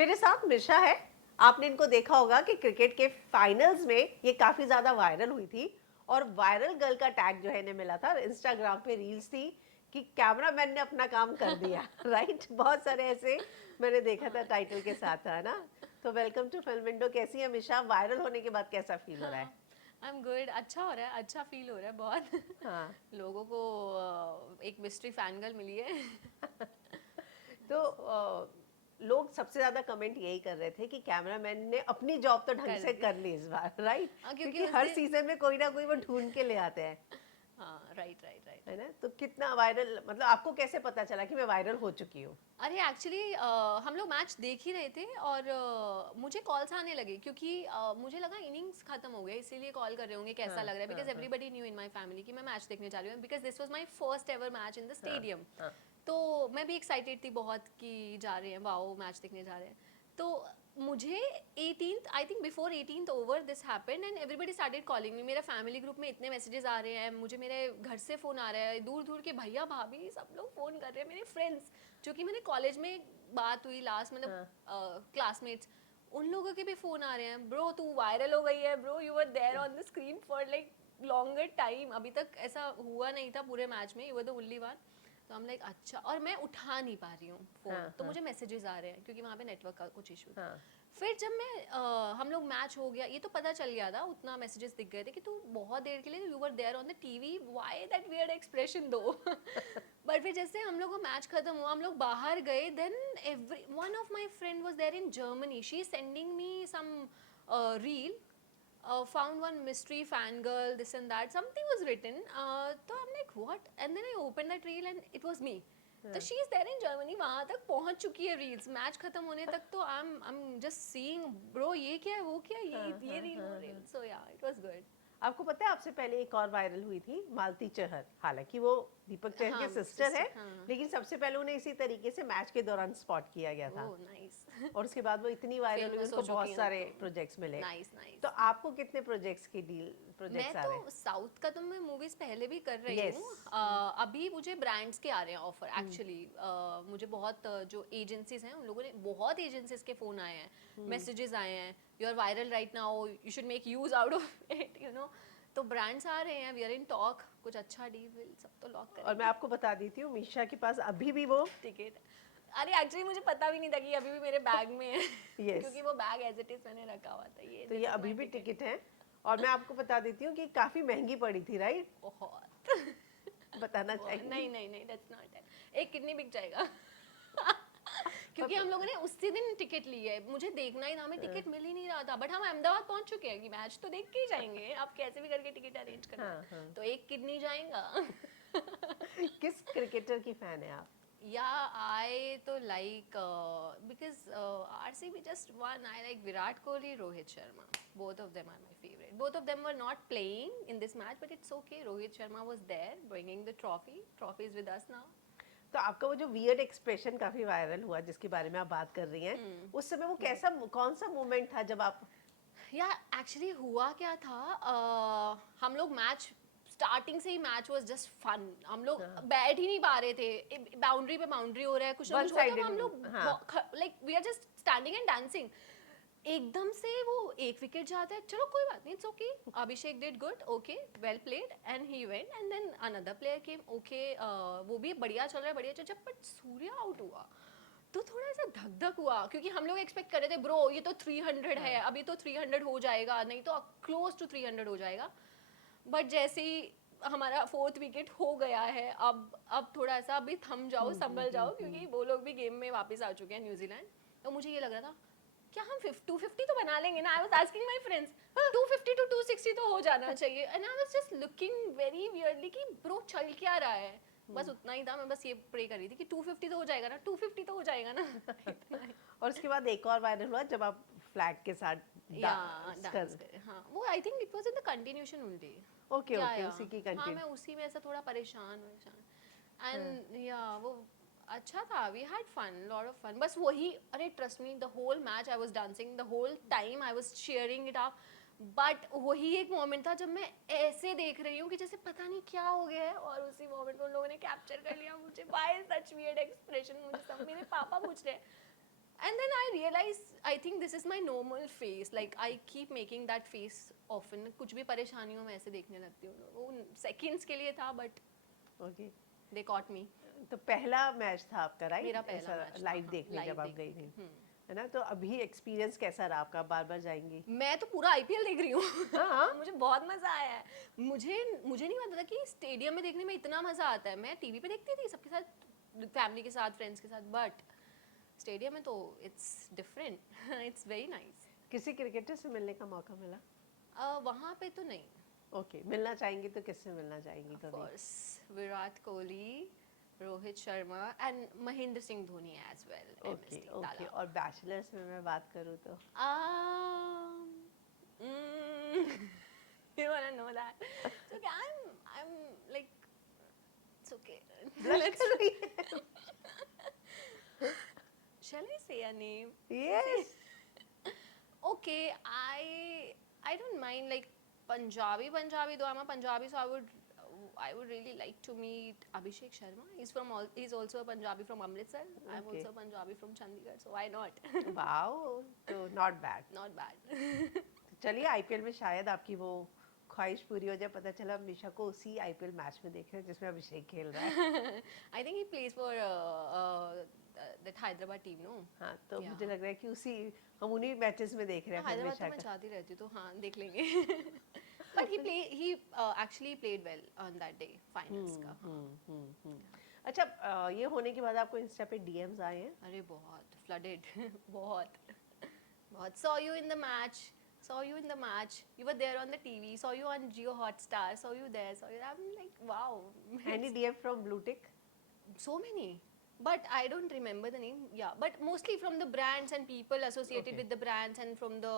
मेरे साथ मिशा है। आपने इनको देखा होगा कि क्रिकेट के फाइनल्स में ये काफी ज्यादा वायरल हुई थी, और वायरल गर्ल का टैग जो है इन्हें मिला था। इंस्टाग्राम पे रील्स थी कि कैमरामैन ने अपना काम कर दिया। राइट, बहुत सारे ऐसे मैंने देखा था हाँ टाइटल के साथ, है ना। तो वेलकम टू फिल्म विंडो। कैसी है मिशा? वायरल होने के बाद कैसा फील हो रहा है? हाँ आई एम गुड। अच्छा हो रहा है, अच्छा फील हो रहा है बहुत। हाँ। लोगों को एक मिस्ट्री फैन गर्ल मिली है। तो लोग सबसे ज्यादा कमेंट यही कर रहे थे कि कैमरामैन ने अपनी जॉब तो ढंग कर से दी। कर ली इस बार। राइट, हाँ क्योंकि क्योंकि उस हर दिन। सीजन में कोई ना कोई वो ढूंढ के ले आते हैं, हाँ राइट राइट राइट। है ना। तो कितना वायरल, मतलब आपको कैसे पता चला कि मैं वायरल हो चुकी हूँ? अरे एक्चुअली हम लोग मैच देख ही रहे थे और मुझे कॉल्स आने लगे क्योंकि मुझे लगा इनिंग्स खत्म हो गया, इसीलिए कॉल कर रहे होंगे कैसा हाँ लग रहा है, हाँ बिकॉज हाँ everybody new in my family कि मैं मैच देखने जा रही हूँ, because this was my first ever match in the हाँ स्टेडियम। हाँ तो मैं भी एक्साइटेड थी बहुत कि जा रहे हैं, वाओ मैच देखने जा रहे हैं। तो मुझे 18th I think before 18th over this happened and everybody started calling me. मेरा फैमिली ग्रुप में इतने मैसेजेस आ रहे हैं, मुझे मेरे घर से फ़ोन आ रहा है, दूर दूर के भैया भाभी सब लोग फ़ोन कर रहे हैं, मेरे फ्रेंड्स जो कि मैंने कॉलेज में बात हुई लास्ट, मतलब हाँ। क्लासमेट्स, उन लोगों के भी फ़ोन आ रहे हैं, ब्रो तू वायरल हो गई है, bro you were there on the screen for like longer time, अभी तक ऐसा हुआ नहीं था पूरे मैच में, you were the only one. तो हम लाइक अच्छा, और मैं उठा नहीं पा रही हूँ फ़ोन, हाँ तो हाँ मुझे मैसेजेस आ रहे हैं क्योंकि वहाँ पे नेटवर्क का कुछ इशू था। हाँ फिर जब मैं हम लोग मैच हो गया ये तो पता चल गया था, उतना मैसेजेस दिख गए थे कि तू बहुत देर के लिए you were there on the TV, why that weird expression though. But फिर जैसे हम लोग का मैच खत्म हुआ, हम लोग बाहर गए, then every one of my friend was there in Germany, she is sending me some reel, found one mystery fangirl, this and that, something was written. So I'm like, what? And then I opened that reel and it was me. तो she is there in Germany, वहां तक पहुंच चुकी है reels, match खत्म होने तक तो I am just seeing, bro ये क्या है, वो क्या है, हाँ ये हाँ रील वो हाँ रील, हाँ। सो या इट वाज गुड। आपको पता है आपसे पहले एक और वायरल हुई थी, मालती चहर। हालांकि वो दीपक चहर के हाँ सिस्टर है, सिस्टर, हाँ। लेकिन सबसे पहले उन्हें इसी तरीके से मैच के दौरान स्पॉट किया गया था। Oh nice. और उसके बाद वो इतनी वायरल हुई, फेमस हो उनको चुकी बहुत हैं अब सारे तो। प्रोजेक्ट्स मिले। नाइस तो नाइस। आपको कितने प्रोजेक्ट्स की डील, मैं प्रोजेक्ट्स आ तो रहे हैं? साउथ का तो मैं मूवीज पहले भी कर रही यस। हूँ। अभी मुझे ब्रांड्स के आ रहे हैं ऑफर एक्चुअली। मुझे बहुत जो एजेंसीज हैं उन लोगों ने, बहुत एजेंसीज के फोन आए हैं, मैसेजेस आए हैं, you are viral right now, you should make use out of it, you know. तो ब्रांड्स आ रहे हैं, वी आर इन टॉक, कुछ अच्छा डील विल सब तो लॉक और मैं करेंगे। आपको बता देती हूँ, मीशा के पास अभी भी वो। टिकट, अरे एक्चुअली मुझे पता भी नहीं था कि अभी भी मेरे बैग में है। यस। क्योंकि वो बैग एज इट इज मैंने रखा हुआ था, ये तो ये दिस इज अभी माय भी टिकट। टिकट है। और मैं आपको बता देती हूँ कि काफी महंगी पड़ी थी, राइट? बहुत। बताना नहीं चाहेंगी? नहीं नहीं, दैट्स नॉट इट, एक किडनी बिक जाएगा। क्योंकि हम लोगों और ने उसी दिन टिकट ली है, मुझे देखना ही था, हमें टिकट मिल ही नहीं रहा था, बट हम अहमदाबाद पहुंच चुके हैं कि मैच तो देख के ही जाएंगे, आप कैसे भी करके टिकट अरेंज करना है। हाँ हाँ। तो एक किडनी जाएगा। किस क्रिकेटर की फैन है आप? या आई तो like because RCB just one, I like Virat Kohli, Rohit Sharma, both of them are my favorite. Both of them were not playing in this match, but it's okay. Rohit Sharma was there bringing the trophy. Trophy is with us now. तो आपका वो जो weird expression काफी viral हुआ, जिसके बारे में आप बात कर रही हैं, उस समय वो कैसा, कौन सा मोमेंट था जब आप? या एक्चुअली हुआ क्या था, हम लोग मैच स्टार्टिंग से ही मैच वाज जस्ट फन, हम लोग हाँ, बैठ ही नहीं पा रहे थे, बाउंड्री पे बाउंड्री हो रहा है, कुछ ना वन कुछ होता है, साइडेड। हम हाँ। लोग like we are just standing and dancing. एकदम से वो एक विकेट जाता है, चलो कोई बात नहीं, it's okay, Abhishek did good, okay well played, and he went, and then another player came, okay वो भी बढ़िया चल रहा है, बढ़िया चल, जब बट सूर्या आउट हुआ तो थोड़ा सा धक धक हुआ, क्योंकि हम लोग एक्सपेक्ट कर रहे थे ब्रो ये तो 300 है, हाँ। अभी तो 300 हो जाएगा, नहीं तो क्लोज टू 300 हो जाएगा। बट जैसे ही हमारा फोर्थ विकेट हो गया है, अब थोड़ा सा अभी थम जाओ, संभल जाओ, क्योंकि वो लोग भी गेम में वापस आ चुके हैं, न्यूजीलैंड। तो मुझे ये लग रहा था क्या हम 250 तो बना लेंगे ना, I was asking my friends 250 to 260 तो हो जाना चाहिए, and I was just looking very weirdly कि ब्रो चल क्या रहा है। बस उतना ही था, मैं बस ये प्रे कर रही थी कि 250 तो हो जाएगा ना, 250 तो हो जाएगा ना। इतना ही। और उसके बाद एक और वायरल हुआ जब आप फ्लैग के साथ या डांस डांस कर। करे, हाँ वो I think it was in the continuation only. Okay okay, या उसी की हाँ मैं कंटिन्यू। उसी में ऐसा थोड़ा परेशान वरेशान, हाँ एंड या वो अच्छा था, we had fun, lot of fun, बस वही, अरे trust me the whole match I was dancing, the whole time I was cheering it up, but वही एक मोमेंट था जब मैं ऐसे देख रही हूँ कि जैसे पता नहीं क्या हो गया है, और उसी मोमेंट में उन लोगों ने कैप्चर कर लिया मुझे, व्हाई सच वियर्ड एक्सप्रेशन, मुझे सब मेरे पापा पूछ रहे हैं, and then I realize I think this is my normal face. Like I keep making that face often. कुछ भी परेशानी हो मैं ऐसे देखने लगती हूँ. वो seconds के लिए था but okay they caught me. तो पहला मैच था आपका, राइट? मेरा पहला मैच था, लाइव हाँ, देखने live जब आप देखने गई थी, के, है ना? तो अभी एक्सपीरियंस कैसा रहा आपका? बार बार जाएंगी? मैं तो पूरा आईपीएल देख रही हूँ. हाँ मुझे बहुत मजा आया है. मुझे नहीं पता था कि स्टेडियम में देखने में इतना मजा आता है. मैं टीवी पे देखती थी सबके साथ, फैमिली के साथ, फ्रेंड्स के साथ, बट स्टेडियम में तो it's different. It's very nice. किसी क्रिकेटर से मिलने का मौका मिला? वहाँ पे तो नहीं. ओके, मिलना चाहेंगी तो किससे मिलना चाहेंगी Of कभी? course, Virat Kohli, Rohit Sharma and Mahendra Singh Dhoni as well. Okay MSD, okay, Dada. और बैचलर्स में मैं बात करूँ तो? You wanna know that? It's okay. I'm like, it's okay. Blush कर रही है? Shall I say a name? Yes. Okay, I don't mind like Punjabi though I'm a Punjabi, so I would really like to meet Abhishek Sharma. He's also a Punjabi from Amritsar. I'm Okay. also a Punjabi from Chandigarh, so why not? Wow, तो not bad. Not bad. चलिए, IPL में शायद आपकी वो ख्वाहिश पूरी हो जाए. पता चला अमीशा को उसी आईपीएल मैच में देख रहे हैं जिसमें अभिषेक खेल रहा है. I think he plays for that Hyderabad team, no? हाँ, तो Yeah. मुझे लग रहा है कि उसी हम उन्हीं मैचेस में देख रहे हैं हैदराबाद तो अमीशा मैं का. चाहती रहती हूँ, तो हाँ देख लेंगे. But he actually played well on that day, finals का. अच्छा, ये होने के बाद आपको इंस्टा पे डीएम्स आए हैं? अरे बहुत flooded. बहुत. Saw you in the match. You were there on the TV. Saw you on Jio Hotstar. Saw you there. I'm like, wow. Any DM from blue tick? So many, but I don't remember the name. Yeah, but mostly from the brands and people associated Okay. with the brands, and from the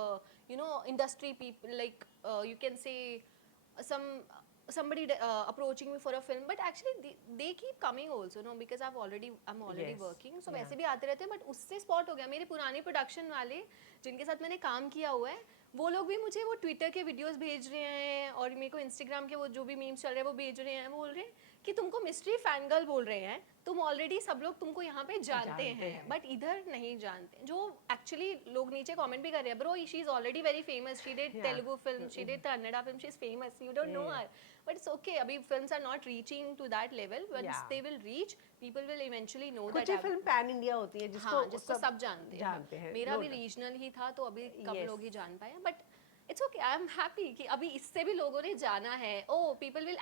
industry people, like you can say somebody approaching me for a film, but actually they keep coming also, no, because I'm already Yes. working, so Yeah. वैसे भी आते रहते हैं. but उससे spot हो गया. मेरे पुराने प्रोडक्शन वाले जिनके साथ मैंने काम किया हुआ है, वो लोग भी मुझे वो ट्विटर के वीडियोस भेज रहे हैं, और मेरे को इंस्टाग्राम के वो जो भी मीम्स चल रहे हैं वो भेज रहे हैं. बोल रहे हैं कि तुमको मिस्ट्री फैन गर्ल बोल रहे हैं, तुम ऑलरेडी सब लोग तुमको यहाँ पे जानते हैं, बट इधर नहीं जानते. जो एक्चुअली लोग नीचे कमेंट भी कर रहे हैं, bro she is already very famous, she did Yeah. Telugu film, she did Kannada film, she is famous, you don't know her. But it's okay, अभी films are not reaching to that level. Once Yeah. They will reach, people will eventually know कुछ that. ही film pan India होती है हाँ, जिसको सब जानते हैं. मेरा भी No doubt. रीजनल ही था, तो अभी कम Yes. लोग ही जान पाए. But it's okay, I am happy कि अभी इससे भी लोगों ने जाना है. ओ पीपल विल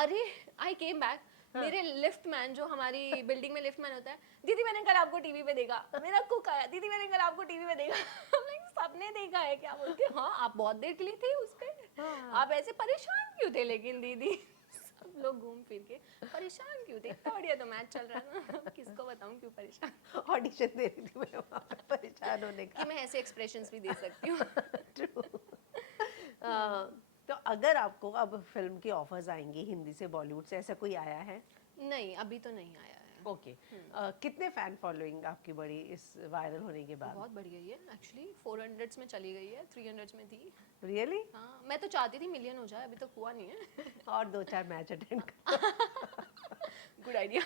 अरे आई केम बैक. मेरे लिफ्ट मैन, जो हमारी बिल्डिंग में लिफ्ट मैन होता है, दीदी मैंने कल आपको टीवी पे देखा. मेरा कुक आया, दीदी मैंने कल आपको टीवी पे देखा. सबने देखा है क्या? बोलते हाँ आप बहुत देर के लिए थे उस पे. आप ऐसे परेशान क्यों थे? लेकिन दीदी सब लोग घूम फिर के परेशान क्यों थे? इतना बढ़िया तो मैच चल रहा है ना. किसको बताऊं क्यों परेशान. ऑडिशन दे रही थी मैं वहाँ पे परेशान होने का. कि मैं ऐसे एक्सप्रेशंस भी दे सकती हूँ. True. तो अगर आपको अब फिल्म की ऑफर्स आएंगी हिंदी से, बॉलीवुड से, ऐसा कोई आया है? नहीं, अभी तो नहीं आया है. ओके. कितने फैन फॉलोइंग आपकी बढ़ी इस वायरल होने के बाद? बहुत बढ़ गई है एक्चुअली. 400s में चली गई है, 300s में थी. रियली? हाँ, मैं तो चाहती थी मिलियन हो जाए, अभी तक हुआ नहीं है. और 2-4 मैच अटेंड गुड आइडिया.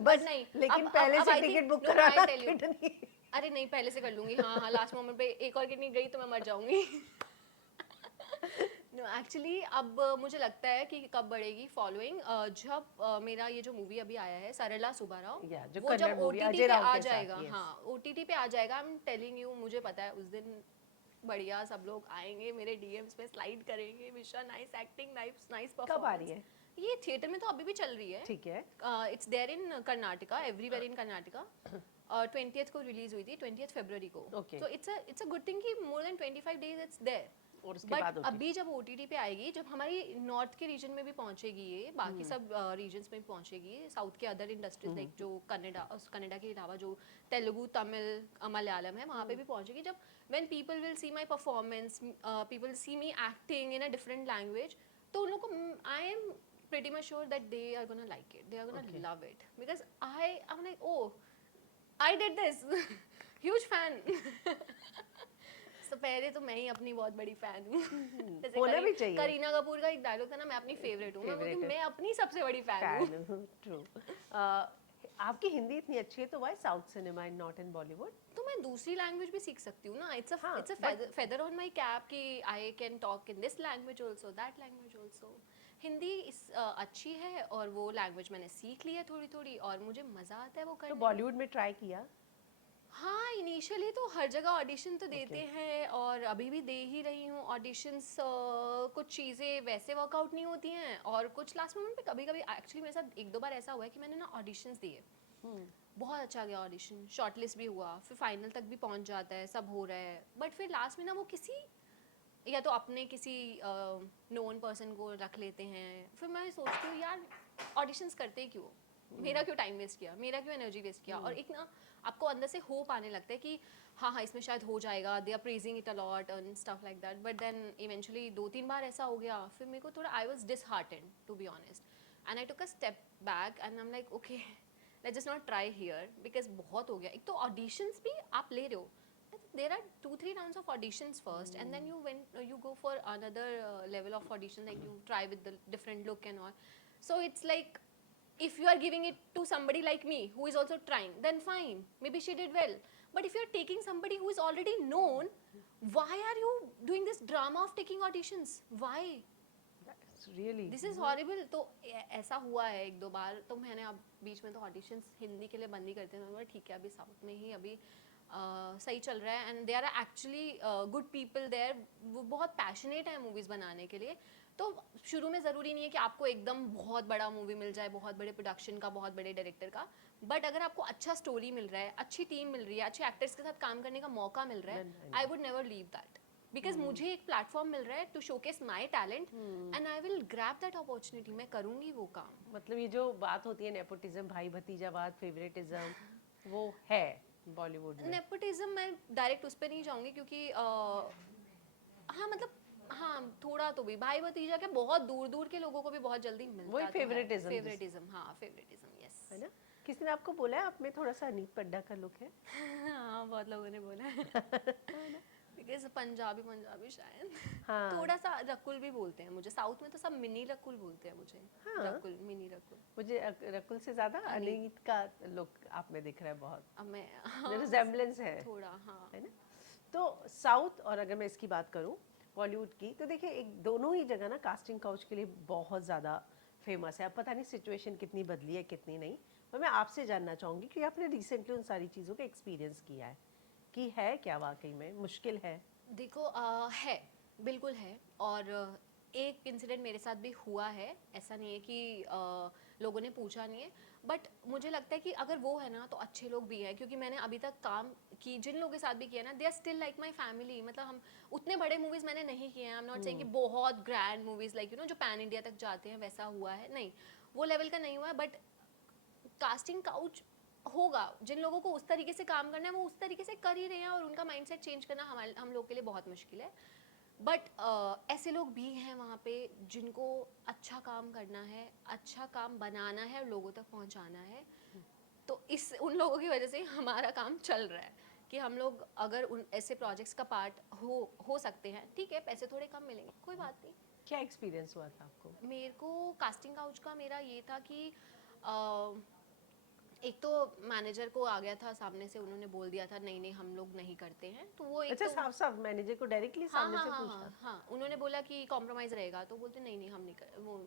बस नहीं, लेकिन अब- पहले अब से I ticket think- book no, कराना. I'll tell you. किडनी. अरे नहीं, पहले से कर लूंगी. हाँ, लास्ट मोमेंट पे एक और किडनी गई तो मैं मर जाऊंगी. नो एक्चुअली अब मुझे लगता है कि कब बढ़ेगी फॉलोइंग, जब मेरा ये जो मूवी अभी आया है सरला सुब्बाराव, Yeah, जो वो कन्नड़ जब movie, OTT अजय पे राव आ के साथ, जाएगा. yes. हाँ, OTT पे आ जाएगा. आई एम टेलिंग यू, मुझे पता है उस दिन बढ़िया सब लोग आएंगे मेरे डीएम्स में, स्लाइड करेंगे. विशा नाइस एक्टिंग, नाइस परफॉर्मेंस. कब आ रही है? ये थिएटर में तो अभी भी चल रही है. ठीक है. It's there in Karnataka, everywhere in Karnataka. 20th को रिलीज हुई थी, 20th फरवरी को. Okay. So it's a good thing कि more than 25 days it's there. और उसके बट बाद OTT. अभी जब OTT पे आएगी, जब हमारी नॉर्थ के रीजन में भी पहुंचेगी, ये बाकी सब रीजन्स में भी पहुंचेगी, साउथ के अदर इंडस्ट्रीज लाइक जो कन्नड़ा के अलावा जो तेलुगु, तमिल, मलयालम है, वहाँ पे भी पहुंचेगी. जब when people will see my performance, people will see me acting in a different language, तो उन लोगों को I am pretty much sure that they are gonna like it, they are gonna Okay. love it, because I'm like, oh, I did this. Huge fan. So पहले तो मैं ही अपनी बहुत बड़ी फैन हूँ. जैसे होना भी चाहिए. करीना कपूर का एक डायलॉग था ना, मैं अपनी फेवरेट हूँ. मैं बोलती हूँ, मैं अपनी सबसे बड़ी फैन हूँ. फैन. ट्रू. आपकी हिंदी इतनी अच्छी है तो why south cinema and not in Bollywood? तो मैं दूसरी लैंग्वेज भी सीख सकती हूँ ना. इट्स हाँ, a feather on my cap कि I can talk in this language also, that language also. Hindi अच्छी है और वो लैंग्वेज मैंने सीख ली है थोड़ी थोड़ी, और मुझे मज़ा आता है वो तो करने में. बॉलीवुड में ट्राई किया? हाँ, इनिशियली तो हर जगह ऑडिशन तो देते Okay. हैं, और अभी भी दे ही रही हूँ ऑडिशंस. कुछ चीज़ें वैसे वर्कआउट नहीं होती हैं, और कुछ लास्ट मोमेंट पे कभी कभी एक्चुअली मेरे साथ एक दो बार ऐसा हुआ है कि मैंने ना ऑडिशंस दिए, बहुत अच्छा गया ऑडिशन, शॉर्टलिस्ट भी हुआ, फिर फाइनल तक भी पहुंच जाता है, सब हो रहा है, बट फिर लास्ट में ना वो किसी, या तो अपने किसी नोन पर्सन को रख लेते हैं. फिर मैं सोचती हूँ यार ऑडिशंस करते ही क्यों, मेरा क्यों टाइम वेस्ट किया, मेरा क्यों एनर्जी वेस्ट किया. और एक ना आपको अंदर से होप आने लगता है कि हाँ हाँ इसमें शायद हो जाएगा, they are praising it a lot and stuff like that. But then eventually 2-3 बार ऐसा हो गया, फिर मेरे को थोड़ा I was disheartened to be honest, and I took a step back and I am like okay let's just not try here, because बहुत हो गया. एक तो ऑडिशंस भी आप ले रहे हो, there are 2-3 rounds of auditions first, and then you go for another level of audition, like you try with the different look and all. So it's like if you are giving it to somebody like me who is also trying, then fine, maybe she did well. But if you are taking somebody who is already known, why are you doing this drama of taking auditions? Why? That's really this is horrible. तो ऐसा हुआ है एक दो बार, तो मैंने अब बीच में तो ऑडिशंस हिंदी के लिए बंद ही करते हैं. ठीक है अभी साउथ में ही अभी सही चल रहा है, and they are actually good people there, वो बहुत पैशनेट है मूवीज़ बनाने के लिए. तो शुरू में ज़रूरी नहीं है कि आपको एकदम बहुत बड़ा मूवी मिल जाए, बहुत बड़े प्रोडक्शन का, बहुत बड़े डायरेक्टर का. बट अगर आपको अच्छा स्टोरी मिल रहा है, अच्छी टीम मिल रही है, अच्छे एक्टर्स के साथ काम करने का मौका मिल रहा है, I would never leave that, because मुझे एक प्लेटफॉर्म मिल रहा है to showcase my talent, and I will grab that opportunity. मैं करूँगी वो काम. मतलब ये जो बात होती है नेपोटिज्म, भाई भतीजावाद, फेवरेटिज्म, वो है बॉलीवुड में? नेपोटिज्म मैं डायरेक्ट उस पर नहीं जाऊंगी, क्योंकि हाँ मतलब हाँ थोड़ा तो भी भाई भतीजा के बहुत दूर दूर के लोगों को भी बहुत जल्दी मिलता वही तो है. फेवरेटिज्म फेवरेटिज्म, हाँ फेवरेटिज्म, यस. है ना? किसी ने आपको बोला है आप में थोड़ा सा अनीत पड्डा का लुक है? हाँ बहुत लोगों ने बोला है. बिकॉज पंजाबी पंजाबी शायद हाँ. थोड़ा सा रकुल भी बोलते हैं मुझे. साउथ में तो सब मिनी रकुल बोलते हैं मुझे. हाँ. रकुल, मिनी रकुल. मुझे रकुल से ज्यादा अनीत का लुक आप में दिख रहा है बहुत. अब मैं हाँ, रिजेम्बलेंस है, थोड़ा हाँ. है ना? तो साउथ, और अगर मैं इसकी बात करूं बॉलीवुड की, तो देखिए एक दोनों ही जगह ना कास्टिंग काउच के लिए बहुत ज़्यादा फेमस है. अब पता नहीं सिचुएशन कितनी बदली है कितनी नहीं, पर मैं आपसे जानना चाहूँगी कि आपने रिसेंटली उन सारी चीज़ों का एक्सपीरियंस किया है कि है क्या वाकई में मुश्किल है? देखो है, बिल्कुल है. और एक इंसिडेंट मेरे साथ भी हुआ है, ऐसा नहीं है कि लोगों ने पूछा नहीं है, बट मुझे लगता है कि अगर वो है ना तो अच्छे लोग भी हैं, क्योंकि मैंने अभी तक काम की जिन लोगों के साथ भी किया ना, they are still like my family. मतलब हम उतने बड़े मूवीज़ मैंने नहीं किए हैं. आई एम नॉट सेइंग कि बहुत ग्रैंड मूवीज़ लाइक जो पैन इंडिया तक जाते हैं वैसा हुआ है, नहीं वो लेवल का नहीं हुआ है. बट कास्टिंग काउच होगा, जिन लोगों को उस तरीके से काम करना है वो उस तरीके से कर ही रहे हैं, और उनका माइंडसेट चेंज करना हम लोग के लिए बहुत मुश्किल है. बट ऐसे लोग भी हैं वहाँ पे जिनको अच्छा काम करना है, अच्छा काम बनाना है और लोगों तक पहुँचाना है. तो इस उन लोगों की वजह से हमारा काम चल रहा है कि हम लोग अगर उन ऐसे प्रोजेक्ट्स का पार्ट हो सकते हैं. ठीक है पैसे थोड़े कम मिलेंगे, कोई बात नहीं. क्या एक्सपीरियंस हुआ था आपको? मेरे को कास्टिंग काउच का मेरा ये था कि एक तो मैनेजर को आ गया था सामने से, उन्होंने बोल दिया था नहीं नहीं हम लोग नहीं करते हैं. तो वो एक अच्छा, तो साफ साफ मैनेजर को डायरेक्टली हाँ सामने हाँ से हाँ पूछा? हाँ हाँ उन्होंने बोला कि कॉम्प्रोमाइज़ रहेगा, तो बोलते नहीं नहीं हम नहीं कर वो,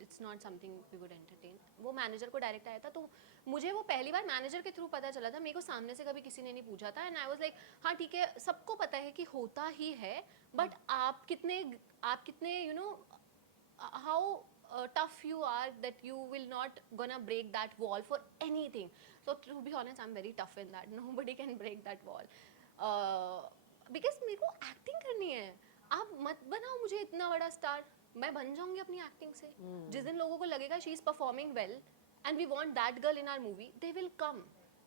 it's not something we would entertain. वो मैनेजर को डायरेक्ट आया था, तो मुझे वो पहली बार मैनेजर के थ्रू पता चला था. मेरे को सामने से कभी किसी ने नहीं पूछा था, एंड आई वाज लाइक हाँ ठीक है सबको पता है कि होता ही है, बट आप कितने you know how tough you are that you will not gonna break that wall for anything. So to be honest I'm very tough in that. Nobody can break that wall. Because मेरे को acting करनी है. आप मत बनाओ मुझे इतना बड़ा स्टार, मैं बन जाऊंगी अपनी एक्टिंग से. जिस दिन लोगों को लगेगा she is performing well and we want that girl in our movie, they will come.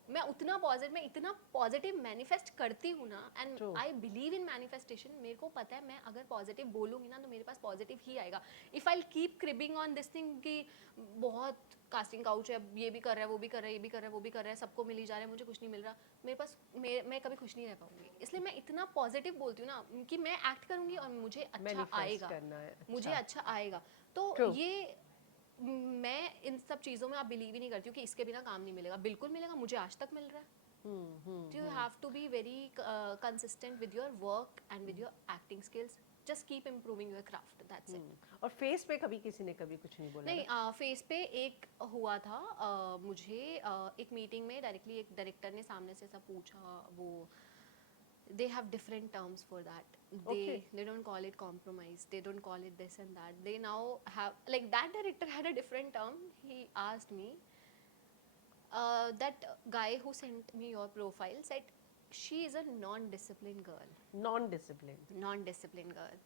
मैं इतना पॉजिटिव मैनिफेस्ट करती हूँ ना, and True. I believe in manifestation. मेरे को पता है मैं अगर पॉजिटिव बोलूँगी ना तो मेरे पास पॉजिटिव ही आएगा. If I keep cribbing on this thing कि बहुत कास्टिंग काउच है, ये भी कर रहा है वो भी कर रहा है ये भी कर रहा है वो भी कर रहा है, सबको मिल ही जा रहा है, मुझे कुछ नहीं मिल रहा, मेरे पास मैं कभी खुश नहीं रह पाऊंगी. इसलिए मैं इतना पॉजिटिव बोलती हूँ ना कि मैं एक्ट करूँगी और मुझे अच्छा Manifest आएगा, करना है. मुझे अच्छा आएगा. तो True. ये मैं इन सब चीज़ों में आप बिलीव ही नहीं करती हूँ कि इसके बिना काम नहीं मिलेगा। बिल्कुल मिलेगा, मुझे आज तक मिल रहा है। You have to be very consistent with your work and with your acting skills. Just keep improving your craft. That's it. और फेस पे कभी किसी ने कभी कुछ नहीं बोला नहीं, ना? फेस पे एक हुआ था, मुझे एक मीटिंग में डायरेक्टली एक डायरेक्टर ने सामने से सब पूछा। वो they have different terms for that. Okay. They don't call it compromise, they don't call it this and that. They now have, like, that director had a different term. He asked me, that guy who sent me your profile said she is a non-disciplined girl. Non discipline. Non-disciplined girl.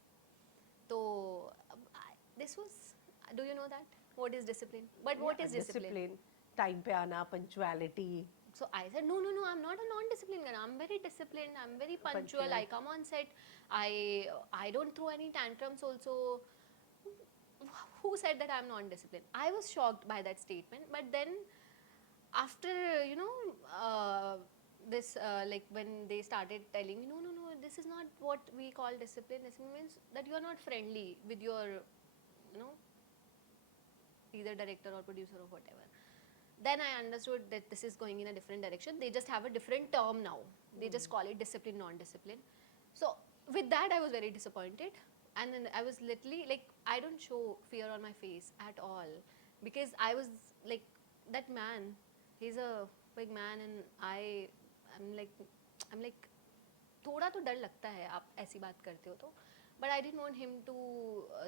So this was, do you know that what is discipline? But what is discipline? Time पे आना, punctuality. So I said, no, I'm not a non-disciplined girl. I'm very disciplined. I'm very punctual. Punctual. I come on set. I don't throw any tantrums also. Who said that I'm non-disciplined? I was shocked by that statement. But then, after, you know, this, like, when they started telling me, no, this is not what we call discipline. Discipline means that you are not friendly with your, you know, either director or producer or whatever. Then I understood that this is going in a different direction. They just have a different term now. They just call it discipline, non-discipline. So with that, I was very disappointed. And then I was literally like, I don't show fear on my face at all, because I was like, that man, he's a big man, and I'm like थोड़ा तो डर लगता है आप ऐसी बात करते हो तो. But I didn't want him to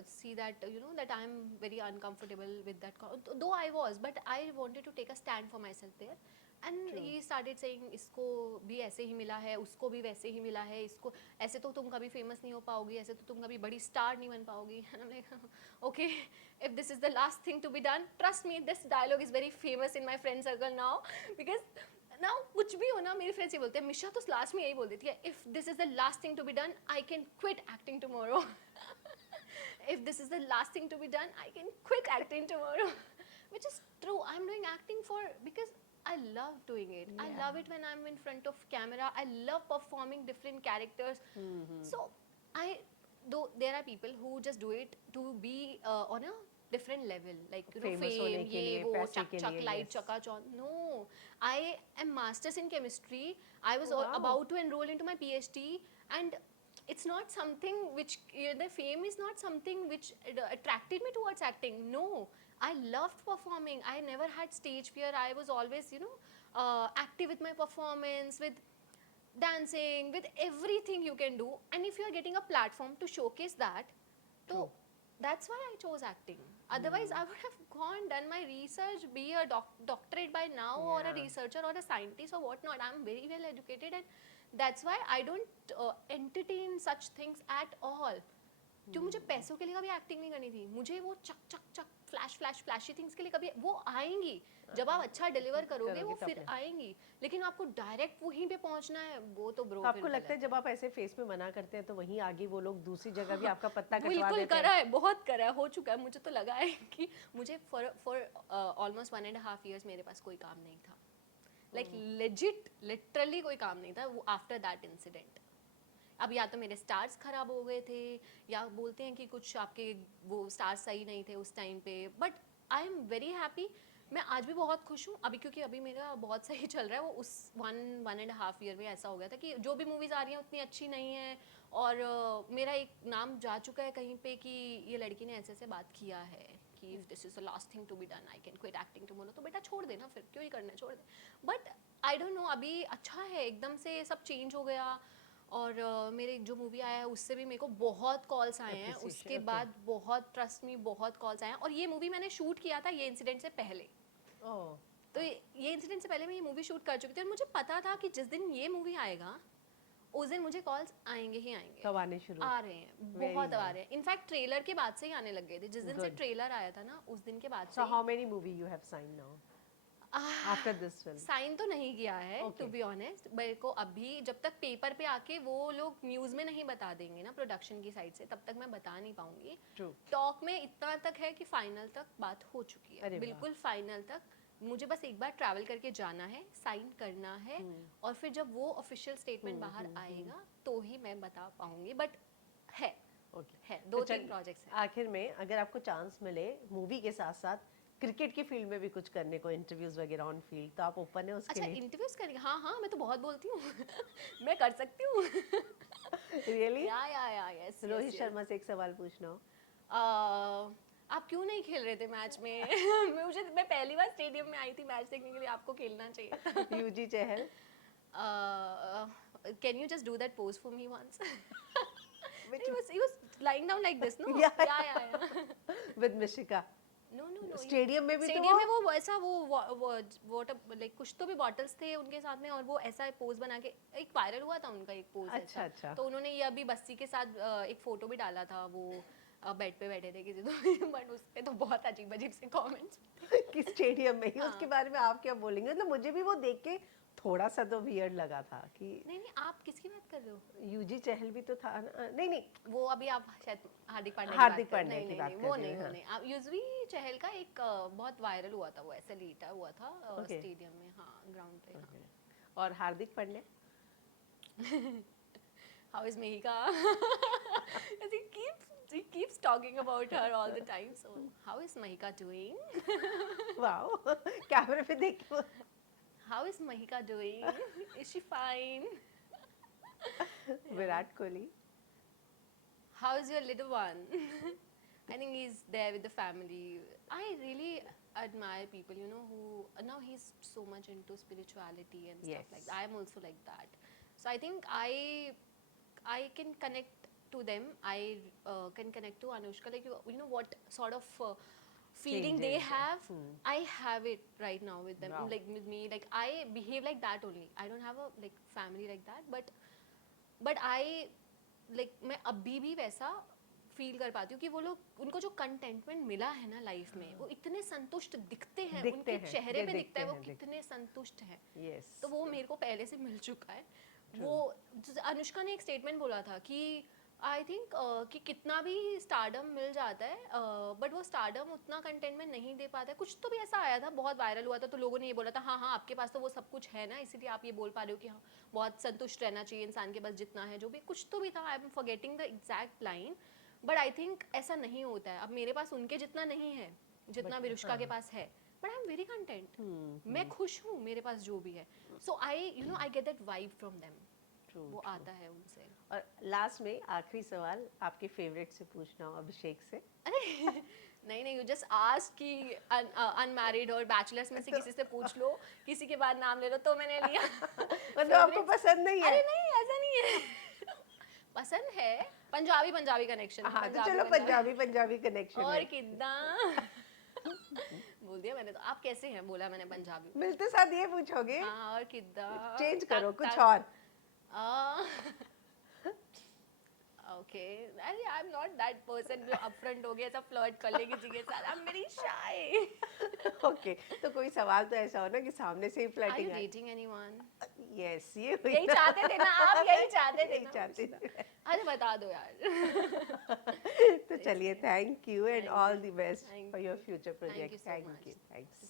see that, you know, that I'm very uncomfortable with that. Though I was, but I wanted to take a stand for myself there. And True. he started saying, इसको भी ऐसे ही मिला है, उसको भी वैसे ही मिला है, इसको ऐसे तो तुम कभी फेमस नहीं हो पाओगी, ऐसे तो तुम कभी बड़ी स्टार नहीं बन पाओगी. And I'm like, okay, if this is the last thing to be done, trust me, this dialogue is very famous in my friend circle now, because now कुछ भी हो ना, मेरे फ्रेंड्स ये बोलते हैं, मिशा तो लास्ट में यही बोल देती है, if this is the last thing to be done, I can quit acting tomorrow. If this is the last thing to be done, I can quit acting tomorrow. Which is true. I'm doing acting because I love doing it. I love it when I'm in front of camera. I love performing different characters. So though there are people who just do it to be on a different level, like, you know, Famous fame, होने के ये लिए, वो, पैसे चक के चक लिए, light, yes. chakachon. No, I am masters in chemistry. I was Oh, wow. about to enroll into my PhD, and it's not something which, the fame is not something which attracted me towards acting. No, I loved performing. I never had stage fear. I was always, you know, active with my performance, with dancing, with everything you can do. And if you are getting a platform to showcase that, so that's why I chose acting. Otherwise, I would have gone, done my research, be a doctorate by now, or a Yeah. researcher or a scientist or whatnot. I'm very well educated, and that's why I don't entertain such things at all. जो मुझे पैसों के लिए कभी acting नहीं करनी थी, मुझे वो चक चक चक फ्लैशी थिंग्स के लिए कभी वो आएंगी जब आप अच्छा डिलीवर करोगे, वो फिर आएंगी. लेकिन आपको डायरेक्ट वहीं पे पहुंचना है, वो तो ब्रो. तो आपको लगता है जब आप ऐसे फेस में मना करते हैं तो वहीं आगे वो लोग दूसरी जगह भी आपका पत्ता कटवा बिल्कुल देते करा हैं? है, बहुत करा है, हो चुका है. मुझे तो लगा है कि मुझे फॉर ऑलमोस्ट 1.5 years मेरे पास कोई काम नहीं था. लाइक लेजिट लिटरली कोई काम नहीं था आफ्टर दैट इंसिडेंट. अब या तो मेरे स्टार्स खराब हो गए थे, या बोलते हैं कि कुछ आपके वो स्टार्स सही नहीं थे उस टाइम पे. But I am very happy. मैं आज भी बहुत खुश हूँ अभी, क्योंकि अभी मेरा बहुत सही चल रहा है. वो उस 1.5 year में ऐसा हो गया था कि जो भी मूवीज़ आ रही हैं उतनी अच्छी नहीं है, और मेरा एक नाम जा चुका है कहीं पे कि ये लड़की ने ऐसे ऐसे बात किया है कि if this is the last thing to be done, I can quit acting tomorrow. तो बेटा छोड़ देना, फिर क्यों ही करना है, छोड़ दे. बट आई डोंट नो, अभी अच्छा है, एकदम से सब चेंज हो गया. और मेरे जो मूवी आया है उससे भी मेरे को बहुत कॉल्स आए हैं. Appreciation, उसके okay. बाद बहुत, ट्रस्ट मी, बहुत कॉल्स आए हैं. और ये मूवी मैंने शूट किया था ये इंसिडेंट से पहले. ओह, तो ये इंसिडेंट से पहले मैं ये मूवी शूट कर चुकी थी, और मुझे पता था कि जिस दिन ये मूवी आएगा उस दिन मुझे कॉल्स आएंगे ही आएंगे. कब आने शुरू? आ रहे हैं, Very बहुत आ nice. रहे हैं. इनफैक्ट ट्रेलर के बाद से ही आने लग गए थे. जिस दिन से Good. ट्रेलर आया था ना, उस दिन के बाद So से how many movie you have signed now after this film? Sign तो नहीं किया है, Okay. To be honest. मेरे को अभी जब तक पेपर पे आके वो लोग न्यूज़ में नहीं बता देंगे ना प्रोडक्शन की साइड से, तब तक मैं बता नहीं पाऊंगी. True. टॉक में इतना तक है कि फाइनल तक बात हो चुकी है, अरे वाह. बिल्कुल फाइनल तक. मुझे बस एक बार ट्रैवल करके जाना है, साइन करना है, और फिर जब वो ऑफिशियल स्टेटमेंट बाहर आएगा तो ही मैं बता पाऊंगी. बट है Okay. है तो 2-3 प्रोजेक्ट्स हैं. आखिर में अगर आपको चांस मिले मूवी के साथ साथ क्रिकेट की फील्ड में भी कुछ करने को, इंटरव्यूज वगैरह ऑन फील्ड, तो आप ओपन है उसके अच्छा लिए? इंटरव्यूज करेंगे, हाँ हाँ मैं तो बहुत बोलती हूँ मैं कर सकती हूँ रियली? या यस रोहित यस शर्मा से एक सवाल पूछना हो? आप क्यों नहीं खेल रहे थे मैच में मैं पहली बार स्टेडियम में आई थी मैच देखने के लिए, आपको खेलना चाहिए था Yuzi Chahal? can you just do that pose for me once Which? he was lying down like this, no? Yeah. Yeah. With Mishika? No. Stadium में भी तो स्टेडियम में वो वैसा वो वाटर लाइक कुछ तो भी बॉटल्स थे उनके साथ में, और वो ऐसा पोज बना के एक वायरल हुआ था उनका एक पोज अच्छा, ऐसा। अच्छा। तो उन्होंने ये अभी बस्सी के साथ एक फोटो भी डाला था, वो बेड पे बैठे थे किसी तो बट उस पे तो बहुत अजीब अजीब से कमेंट्स कि स्टेडियम में ही, उसके हाँ। बारे में आप क्या बोलेंगे? मतलब मुझे भी वो देख के थोड़ा सा तो वियर्ड लगा था कि नहीं आप किसकी बात कर रहे हो? यूजी चहल भी तो था ना? नहीं नहीं, वो अभी आप शायद हार्दिक पांड्या हार्दिक की बात कर, पांड्या की नहीं बात नहीं कर वो रही नहीं हूँ, वो हाँ। नहीं आप युजवी चहल का एक बहुत वायरल हुआ था, वो ऐसे लेटा हुआ था Okay. स्टेडियम में, हाँ ग्राउंड पे। हाँ और Hardik Pandya? how is Mehika as he keeps talking about her all the time, so how is Mahika doing? Wow कैमरे पे देख के How is Mahika doing? Is she fine? Virat Kohli? How is your little one? I think he's there with the family. I really admire people, you know, who now he's so much into spirituality and stuff Yes. like that. I'm also like that. So I think I can connect to them. I can connect to Anushka. Like you know what sort of feeling they Changes, have. I have it right now with them. Wow. Like with me, like I behave like that only. I don't have a like family like that, but I like मैं अभी भी वैसा feel कर पाती हूँ कि वो लोग, उनको जो कंटेंटमेंट मिला है ना लाइफ में, वो इतने संतुष्ट दिखते हैं, दिखते उनके हैं, चेहरे ये पे दिखता है वो दिखते हैं, कितने संतुष्ट हैं। यस। तो वो मेरे को पहले से मिल चुका है। वो अनुष्का ने एक स्टेटमेंट बोला था कि आई थिंक कि कितना भी स्टारडम मिल जाता है बट वो स्टारडम उतना कंटेंटमेंट नहीं दे पाता है, कुछ तो भी ऐसा आया था, बहुत वायरल हुआ था, तो लोगों ने ये बोला था हाँ आपके पास तो वो सब कुछ है ना, इसीलिए आप ये बोल पा रहे हो कि हाँ बहुत संतुष्ट रहना चाहिए इंसान के पास जितना है, जो भी कुछ तो भी था, I am forgetting the exact line, but I think ऐसा नहीं होता है। अब मेरे पास उनके जितना नहीं है जितना विरुष्का के पास है, but I am very content, मैं खुश हूँ मेरे पास जो भी है। So I you know I get that vibe from them, वो आता है उनसे। और लास्ट में आखिरी सवाल आपके फेवरेट से पूछना हो, अभिषेक से। अरे नहीं यू जस्ट आस्क कि अनमैरिड और बैचलर्स में से किसी से पूछ लो, किसी के बाद नाम ले लो, तो मैंने लिया मतलब आपको पसंद नहीं है? अरे नहीं ऐसा नहीं है पसंद है, पंजाबी कनेक्शन। हाँ तो चलो पंजाबी कनेक्शन और है। कितना बोल दिया मैंने, तो आप कैसे हैं बोला मैंने पंजाबी। मिलते साथ ये पूछोगे? हाँ और कितना चेंज करो टक, कुछ टक। और। ओके अरे I am not that person जो अपफ्रंट हो गया ऐसा फ्लर्ट कर ले किसी के साथ, आई एम वेरी शाय। ओके तो कोई सवाल तो ऐसा हो ना कि सामने से ही आर यू फ्लर्टिंग आए। Dating anyone? यस ये हुई यही ना। चाहते थे ना आप, यही चाहते थे यही ना चाहते मुझसे। थे। अरे बता दो यार तो चलिए thank you and Thank all you. The best Thank for your you. Future Thank you project. so thank much. You, thanks.